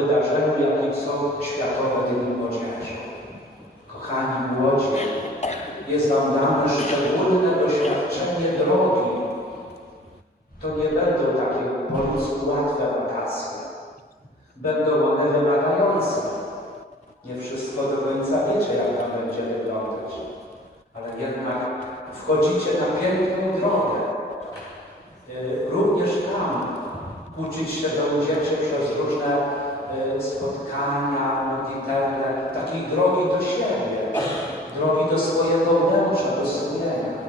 wydarzeniu, jakim są Światowe Dni Młodzieży. Kochani młodzi, jest Wam dane szczególne doświadczenie drogi. To nie będą takie po ludzku łatwe okazje. Będą one wymagające. Nie wszystko do końca wiecie, jak tam będzie wyglądać. Ale jednak wchodzicie na piękną drogę. Y, Również tam uczyć się będziecie przez różne y, spotkania modlitewne, takiej drogi do siebie, drogi do swojego wnętrza, do sumienia.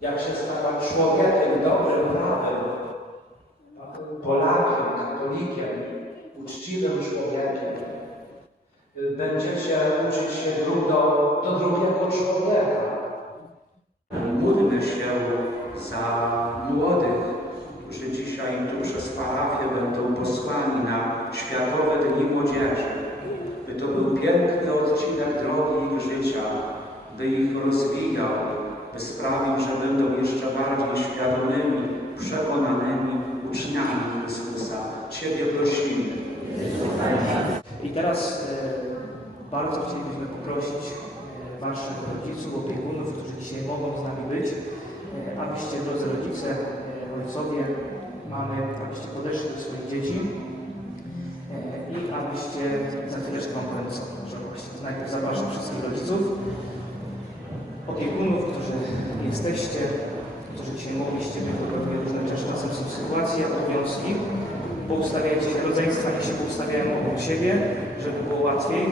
Jak się stawać człowiekiem dobrym, prawym, Polakiem, katolikiem, uczciwym człowiekiem. Będziecie uczyć się do, do drugiego człowieka. Módlmy się za młodych, którzy dzisiaj tu przez parafię będą posłani na Światowe Dni Młodzieży. By to był piękny odcinek drogi ich życia, by ich rozwijał, by sprawił, że będą jeszcze bardziej świadomymi, przekonanymi uczniami Chrystusa. Ciebie prosimy. I teraz e, bardzo chcielibyśmy poprosić e, Waszych rodziców, opiekunów, którzy dzisiaj mogą z nami być, e, abyście, drodzy rodzice, e, ojcowie, mamy, abyście podeszli do swoich dzieci e, i abyście za chwileczkę Wam powiem co, że właśnie najpierw zapraszam wszystkich rodziców, opiekunów, jesteście, którzy dzisiaj mogliście być, bo pewnie różne czasem są sytuacje, obowiązki, poustawiajcie rodzeństwa, niech się poustawiają obok siebie, żeby było łatwiej,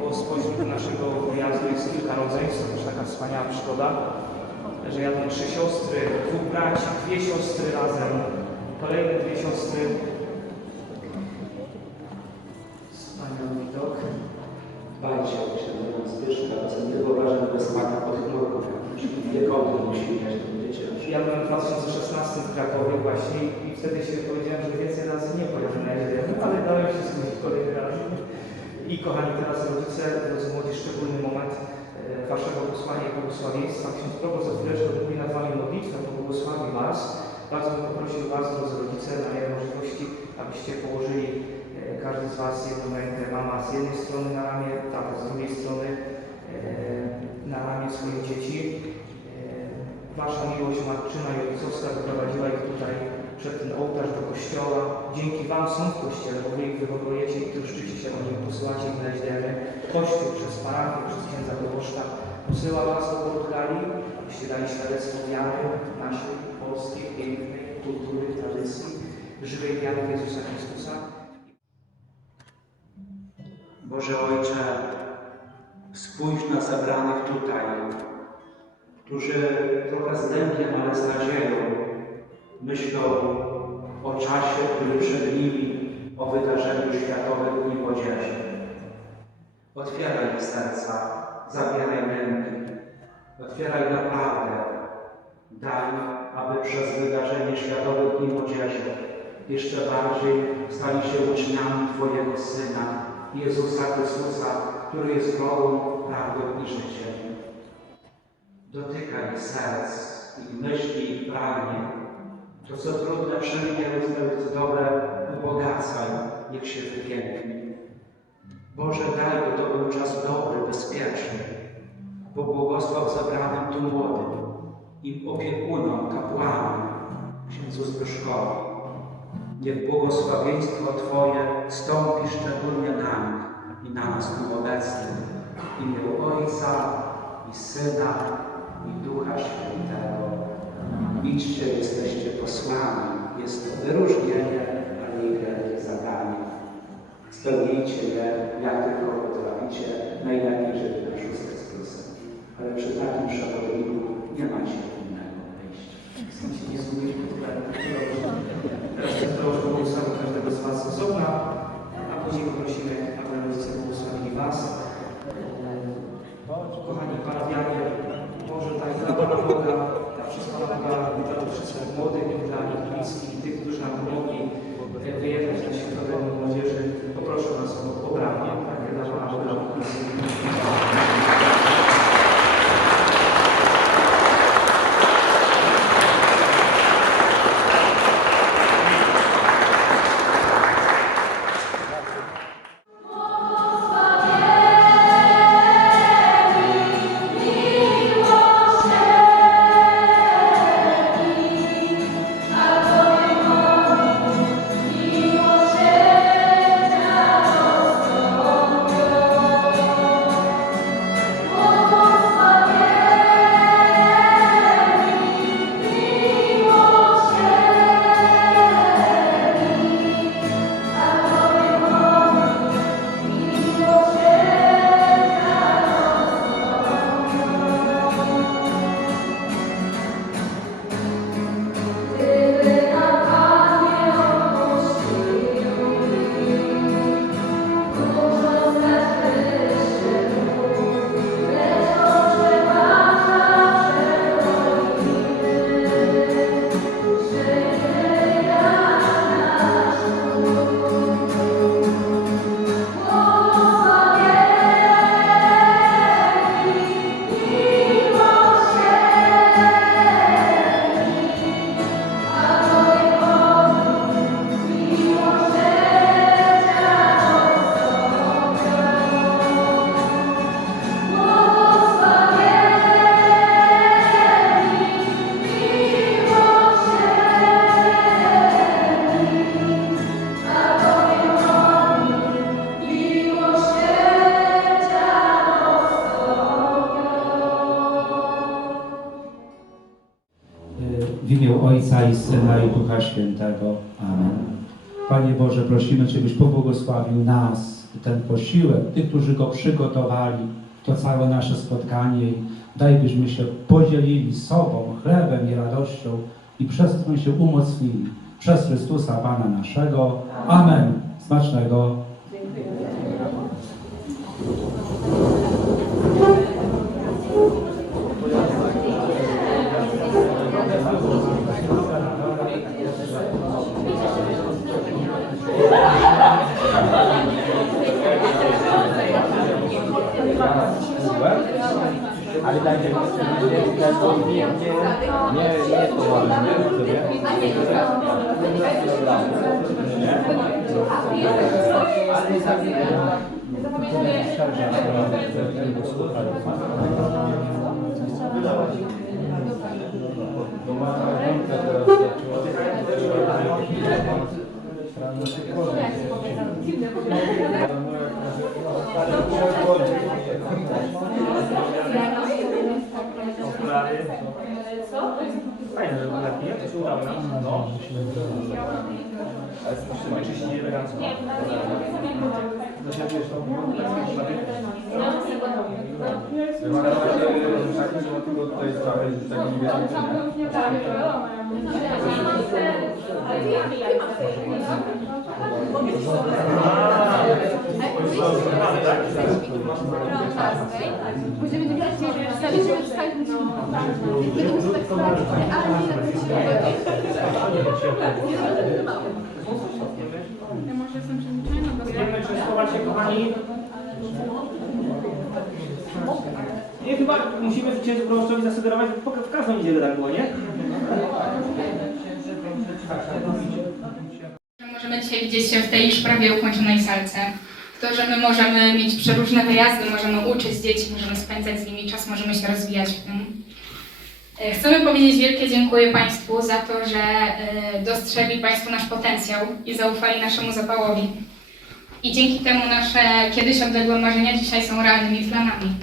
bo spośród naszego wyjazdu jest kilka rodzeństw, to też taka wspaniała przygoda, że jadą trzy siostry, dwóch braci, dwie siostry razem, kolejne dwie siostry. Dbajcie o księdza Zbyszka, całego ważnego bez maka pod chmurką. Czyli dwie kąty musi mieć to dziecię. Ja byłem w 2016 w Krakowie właśnie i wtedy się powiedziałem, że więcej razy nie pojadę na jedynie, ale dałem się zgodzić kolejny raz. I kochani teraz rodzice, drodzy młodzi, szczególny moment e, Waszego posłania i błogosławieństwa. Ksiądz proboszcz za chwileczkę odmówi nad Wami modlitwę, pobłogosławi Was. Bardzo bym poprosił Was, drodzy rodzice, na możliwości, abyście położyli każdy z Was jedną rękę, mama z jednej strony na ramię, tata z drugiej strony e, na ramię swoich dzieci. E, Wasza miłość matczyna i ojcowska wyprowadziła ich tutaj przed ten ołtarz do kościoła. Dzięki Wam są w kościele, bo Wy ich wychowujecie i troszczycie się o nich, posyłacie na źródle. Kościół przez parafię, przez księdza proboszcza posyła Was do Portugalii, abyście dali świadectwo wiary naszej polskiej, pięknej kultury, tradycji, żywej wiary Jezusa Chrystusa. Boże Ojcze, spójrz na zebranych tutaj, którzy trochę z ale z nadzieją myślą o czasie, który przed nimi, o wydarzeniu Światowych Dni Młodzieży. Otwieraj serca, zabieraj lęki, otwieraj naprawdę. Daj, aby przez wydarzenie Światowych Dni Młodzieży jeszcze bardziej stali się uczniami Twojego Syna, Jezusa Chrystusa, który jest drogą, prawdą i życiem. Dotykaj serc, ich myśli, ich pragnień. To, co trudne, wszelkie rozmaite dobre, ubogacaj, niech się wypiękni. Boże, daj, to był czas dobry, bezpieczny. Pobłogosław zebranym tu młodym, im opiekunom, kapłanom, księdzu Zbyszkowi. Niech błogosławieństwo Twoje stąpi szczególnie na W imię Ojca i Syna i Ducha Świętego. Idźcie, jesteście posłani. Jest to wyróżnienie, a nie zadanie. Spełnijcie je, jak tylko potraficie, najlepiej, żeby na szóste z plusem. Ale przy takim przewodniku nie macie innego wyjścia. I Syna i Ducha Świętego. Amen. Panie Boże, prosimy Cię, byś pobłogosławił nas, ten posiłek, tych, którzy go przygotowali, to całe nasze spotkanie. Daj, byśmy się podzielili sobą, chlebem i radością i przez to się umocnili. Przez Chrystusa Pana naszego. Amen. Smacznego. Ale dajcie mi nie, nie, nie, nie to ładnie, sobie. Okulary. Fajne, że okulary, nie? To się udało nam. No. Ale czyści elegancko. Zasiadujesz to? Będziemy nie wstawić się wstawić Będę ale nie kochani. Chyba musimy księdzu proboszczowi zasugerować, bo w każdą niedzielę tak było, nie? że możemy dzisiaj widzieć się w tej już prawie ukończonej salce. To, że my możemy mieć przeróżne wyjazdy, możemy uczyć dzieci, możemy spędzać z nimi czas, możemy się rozwijać w tym. E, Chcemy powiedzieć wielkie dziękuję Państwu za to, że e, dostrzegli Państwo nasz potencjał i zaufali naszemu zapałowi. I dzięki temu nasze kiedyś odległe marzenia dzisiaj są realnymi planami.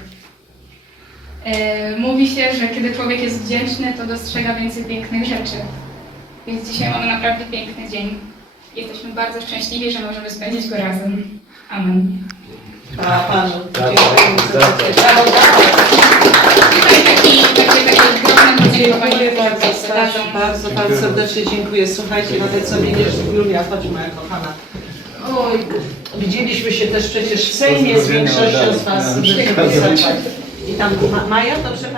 E, Mówi się, że kiedy człowiek jest wdzięczny, to dostrzega więcej pięknych rzeczy. Więc dzisiaj mamy naprawdę piękny dzień. Jesteśmy bardzo szczęśliwi, że możemy spędzić go razem. Amen. A Panu dziękujemy za takie brawo, brawo. Tutaj taki, takie, takie drobne podziękowanie. Dziękuję bardzo, Stasiu, bardzo, bardzo serdecznie dziękuję. Słuchajcie, nawet sobie nie Julia, chodź moja kochana. Oj, widzieliśmy się też przecież w Sejmie z większością z Was, żeby pisać. I tam Ma- Maja, dobrze